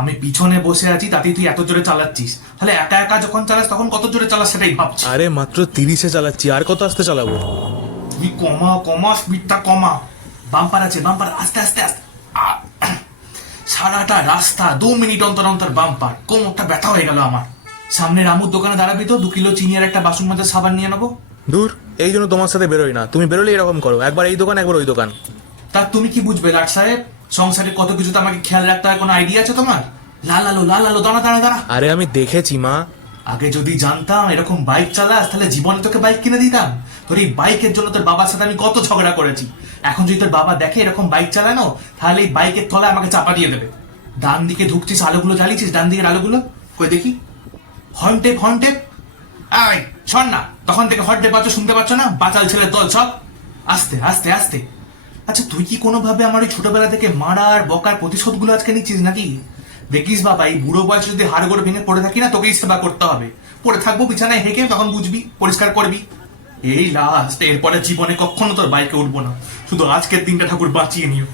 আমি পিছনে বসে আছি, তাতেই তুই এত জোরে চালাচ্ছিস। তাহলে একা একা যখন চালাস তখন কত জোরে চালাস সেটাই ভাবছি। আরে মাত্র 30-এ চালাচ্ছি, আর কত আস্তে চালাবো? তুই কমা কমা, স্পিডটা কমা। বাম্পার আছে, বাম্পার, আস্তে আস্তে আস্তে। আহ! সারাটা রাস্তা 2 মিনিট অন্তর অন্তর বাম্পার, কোমরটা ব্যথা হয়ে গেল আমার। সামনে রামুর দোকানে দাঁড়াবি তো, 2 কিলো চিনি আর একটা বাসন মাজার সাবান নিয়ে নেবো। দূর, এই জন্য তোমার সাথে বেরোই না। তুমি বেরোলে এরকম করো, একবার এই দোকান একবার ওই দোকান। তা তুমি কি বুঝবে লাট সাহেব? সংসারে কত কিছু তো আমাকে খেয়াল রাখতে হয়, কোনো আইডিয়া আছে তোমার? লাল আলো, লাল আলো, দাঁড়া দাঁড়া দাঁড়া। আরে আমি দেখেছি মা। আগে যদি জানতাম এরকম বাইক চালাস, তাহলে জীবনে তোকে বাইক কিনে দিতাম। তোর এই বাইকের জন্য তোর বাবার সাথে আমি কত ঝগড়া করেছি। এখন যদি তোর বাবা দেখে এরকম বাইক চালানো, তাহলে এই বাইকের তলায় আমাকে চাপা দিয়ে দেবে। ডান দিকে ঢুকছিস, আলোগুলো জ্বালিয়েছিস, ডান দিকের আলোগুলো কই দেখি। হর্ন টেপ, হর্ন টেপ। আয় শোন না, তখন থেকে হর্ন টেপ পাচ্ছ, শুনতে পাচ্ছ না? বাচাল ছেলের দল সব। আস্তে আস্তে আস্তে। আচ্ছা, তুই কি কোনোভাবে আমার ওই ছোটবেলা থেকে মারার বকার প্রতিশোধগুলো আজকে নিচ্ছিস নাকি? দেখিস বাবা, এই বুড়ো বয়সে যদি হাড় গোড় ভেঙে পড়ে থাকি না, তোকেই সেবা করতে হবে। পড়ে থাকবো বিছানায় হেঁকে, তখন বুঝবি, পরিষ্কার করবি। এই লাস্ট, এরপরে জীবনে কখনো তোর বাইকে উঠবো না। শুধু আজকের দিনটা ঠাকুর বাঁচিয়ে নিও।